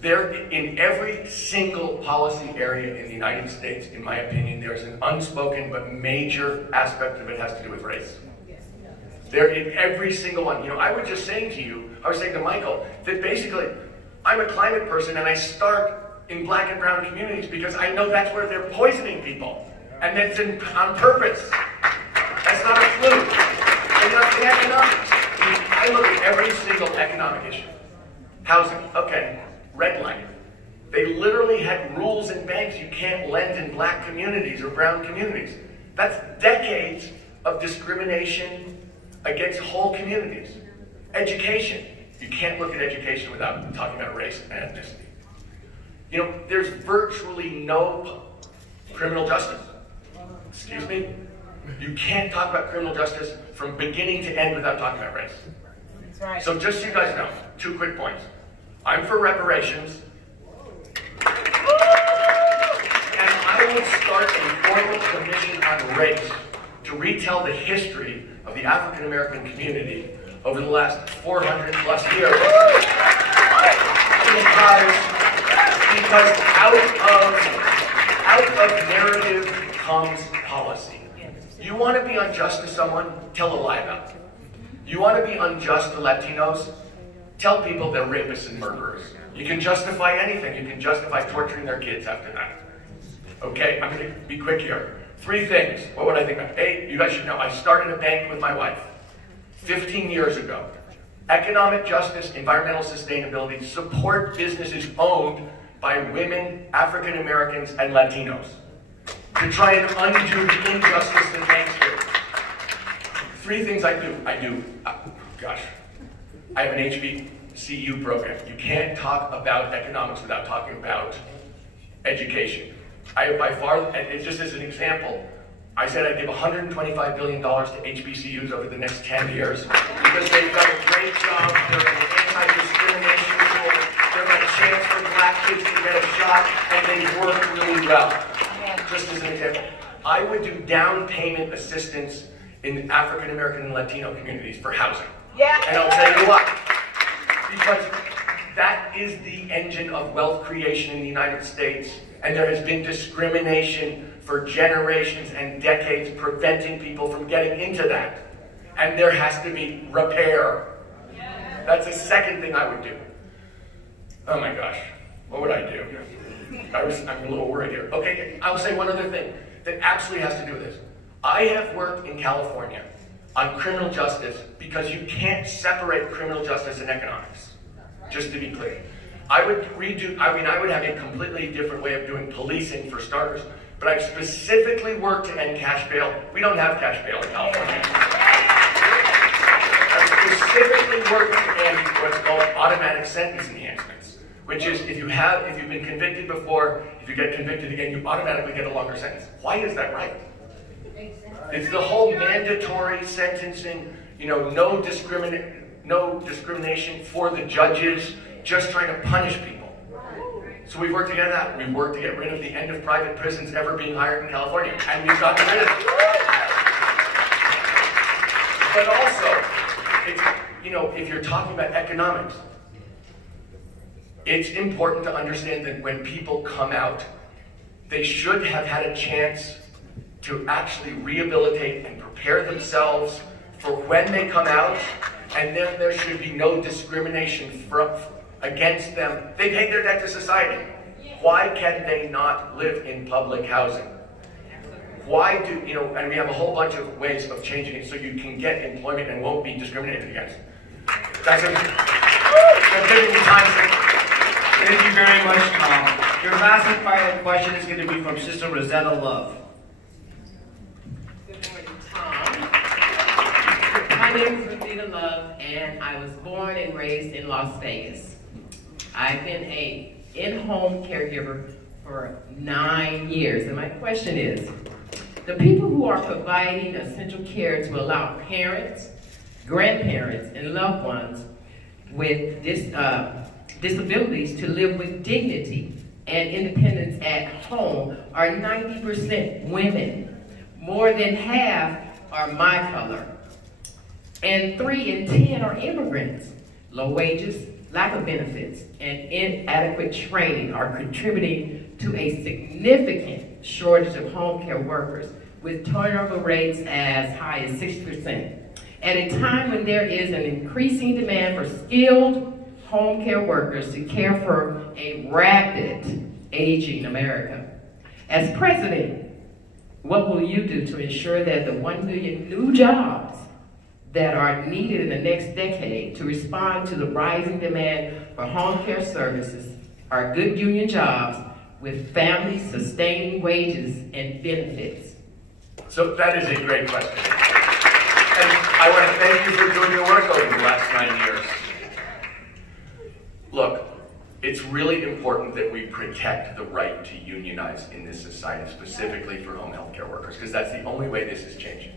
There, in every single policy area in the United States, in my opinion, there's an unspoken but major aspect of it has to do with race. There, in every single one. You know, I was just saying to you, I was saying to Michael, that basically, I'm a climate person and I start in black and brown communities because I know that's where they're poisoning people. And that's on purpose. That's not a fluke. And not in economics. I look at every single economic issue. Housing, okay. Redlining. They literally had rules in banks. You can't lend in black communities or brown communities. That's decades of discrimination against whole communities. Education. You can't look at education without talking about race and ethnicity. You know, there's virtually no criminal justice. Excuse me? You can't talk about criminal justice from beginning to end without talking about race. That's right. So just so you guys know, 2 quick points. I'm for reparations. And I would start a formal commission on race to retell the history of the African American community over the last 400 plus years. Because out of narrative comes policy. You want to be unjust to someone, tell a lie about it. You want to be unjust to Latinos, tell people they're rapists and murderers. You can justify anything. You can justify torturing their kids after that. Okay, I'm going to be quick here. 3 things. What would I think of? 8, you guys should know, I started a bank with my wife 15 years ago. Economic justice, environmental sustainability, support businesses owned by women, African Americans, and Latinos. To try and undo the injustice in banks here. 3 things I do. I have an HBCU program. You can't talk about economics without talking about education. I by far, and it's just as an example, I said I'd give $125 billion to HBCUs over the next 10 years because they've done a great job. They're an anti-discrimination tool. They're a chance for black kids to get a shot, and they work really well. Just as an example, I would do down payment assistance in African American and Latino communities for housing. Yeah. And I'll tell you why. Because that is the engine of wealth creation in the United States, and there has been discrimination for generations and decades preventing people from getting into that. And there has to be repair. That's the second thing I would do. Oh my gosh, what would I do? I'm a little worried here. Okay, I'll say one other thing that absolutely has to do with this. I have worked in California on criminal justice because you can't separate criminal justice and economics, just to be clear. I would have a completely different way of doing policing for starters, but I've specifically worked to end cash bail. We don't have cash bail in California. I've specifically worked to end what's called automatic sentence enhancements, which is if you've been convicted before, if you get convicted again, you automatically get a longer sentence. Why is that right? It's the whole mandatory sentencing, you know, no discrimination for the judges, just trying to punish people. So we've worked to get that. We've worked to get rid of the end of private prisons ever being hired in California, and we've gotten rid of it. But also, you know, if you're talking about economics, it's important to understand that when people come out, they should have had a chance to actually rehabilitate and prepare themselves for when they come out, and then there should be no discrimination against them. They paid their debt to society. Why can they not live in public housing? Why do, you know, and we have a whole bunch of ways of changing it so you can get employment and won't be discriminated against. That's it. Giving me time. Thank you very much, Tom. Your last and final question is going to be from Sister Rosetta Love. Good morning, Tom. My name is Rosetta Love, and I was born and raised in Las Vegas. I've been an in-home caregiver for 9 years, and my question is, the people who are providing essential care to allow parents, grandparents, and loved ones with disabilities to live with dignity and independence at home are 90% women. More than half are my color. And 3 in 10 are immigrants. Low wages, lack of benefits, and inadequate training are contributing to a significant shortage of home care workers, with turnover rates as high as 60%. At a time when there is an increasing demand for skilled home care workers to care for a rapid aging America. As president, what will you do to ensure that the 1 million new jobs that are needed in the next decade to respond to the rising demand for home care services are good union jobs with family-sustaining wages and benefits? So that is a great question. And I want to thank you for doing your work over the last 9 years. Look, it's really important that we protect the right to unionize in this society, specifically for home health care workers, because that's the only way this is changing.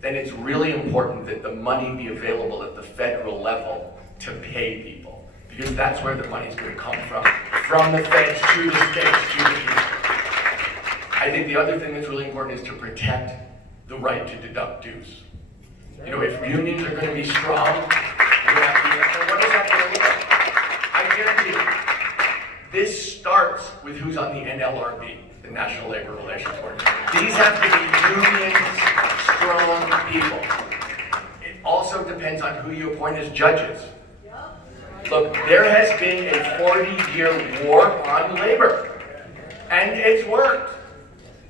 Then it's really important that the money be available at the federal level to pay people, because that's where the money is going to come from the feds to the states to the people. I think the other thing that's really important is to protect the right to deduct dues. You know, if unions are going to be strong, you have to, and what is that going to look like? I guarantee you, this starts with who's on the NLRB, the National Labor Relations Board. These have to be union-strong people. It also depends on who you appoint as judges. Look, there has been a 40-year war on labor, and it's worked.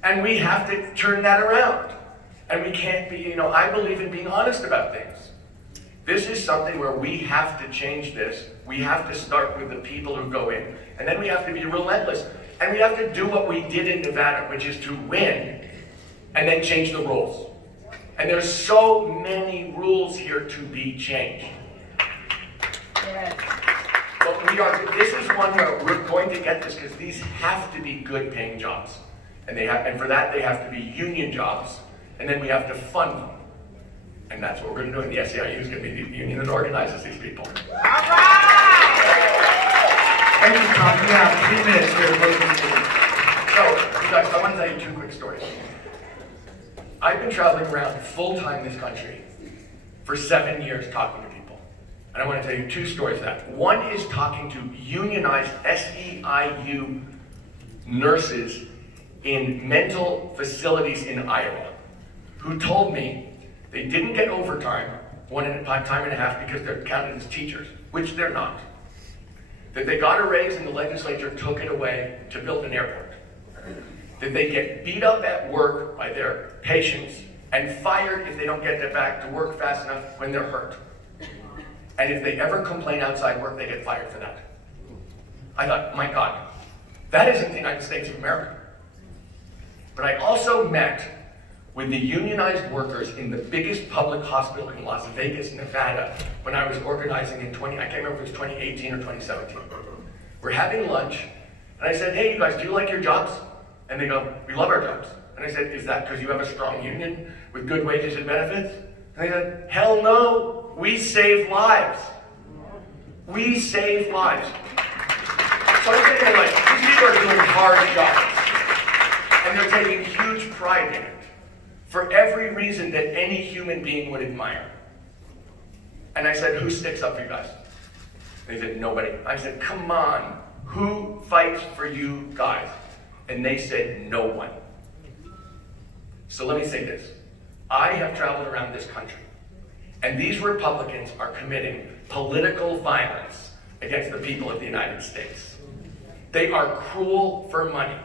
And we have to turn that around. And we can't be, you know, I believe in being honest about things. This is something where we have to change this. We have to start with the people who go in. And then we have to be relentless. And we have to do what we did in Nevada, which is to win and then change the rules. And there's so many rules here to be changed. But this is one where we're going to get this, because these have to be good paying jobs. And for that, they have to be union jobs, and then we have to fund them. And that's what we're going to do, and the SEIU is going to be the union that organizes these people. All right! Thank you, Tom. We have 3 minutes here. So, you guys, I want to tell you 2 quick stories. I've been traveling around full-time this country for 7 years talking to people. And I want to tell you 2 stories of that. One is talking to unionized SEIU nurses in mental facilities in Iowa, who told me they didn't get overtime time and a half because they're counted as teachers, which they're not. That they got a raise and the legislature took it away to build an airport. That they get beat up at work by their patients and fired if they don't get back to work fast enough when they're hurt. And if they ever complain outside work, they get fired for that. I thought, my God, that isn't the United States of America. But I also met with the unionized workers in the biggest public hospital in Las Vegas, Nevada, when I was organizing in I can't remember if it was 2018 or 2017. We're having lunch, and I said, hey, you guys, do you like your jobs? And they go, we love our jobs. And I said, is that because you have a strong union with good wages and benefits? And they said, hell no, we save lives. We save lives. So I'm thinking, like, these people are doing hard jobs. And they're taking huge pride in it, for every reason that any human being would admire. And I said, who sticks up for you guys? They said, nobody. I said, come on, who fights for you guys? And they said, no one. So let me say this. I have traveled around this country, and these Republicans are committing political violence against the people of the United States. They are cruel for money.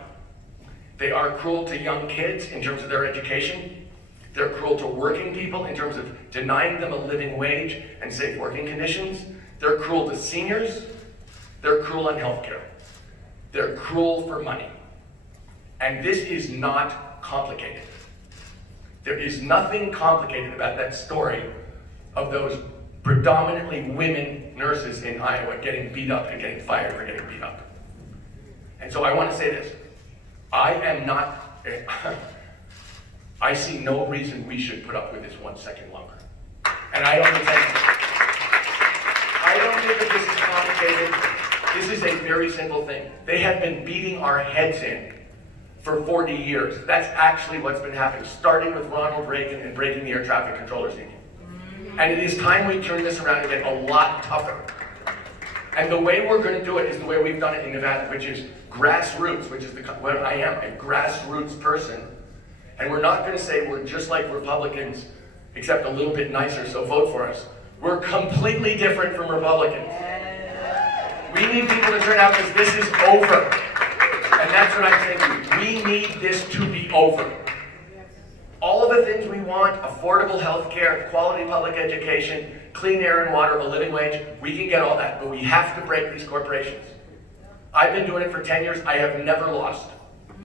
They are cruel to young kids in terms of their education. They're cruel to working people in terms of denying them a living wage and safe working conditions. They're cruel to seniors. They're cruel on health care. They're cruel for money. And this is not complicated. There is nothing complicated about that story of those predominantly women nurses in Iowa getting beat up and getting fired for getting beat up. And so I want to say this. I am not, I see no reason we should put up with this 1 second longer. And I don't intend to. I don't think that this is complicated. This is a very simple thing. They have been beating our heads in for 40 years. That's actually what's been happening, starting with Ronald Reagan and breaking the air traffic controllers union. And it is time we turn this around and get a lot tougher. And the way we're going to do it is the way we've done it in Nevada, which is grassroots, which is what I am, a grassroots person. And we're not going to say we're just like Republicans, except a little bit nicer, so vote for us. We're completely different from Republicans. We need people to turn out because this is over. And that's what I'm saying to you. We need this to be over. All of the things we want, affordable health care, quality public education, clean air and water, a living wage, we can get all that, but we have to break these corporations. I've been doing it for 10 years. I have never lost.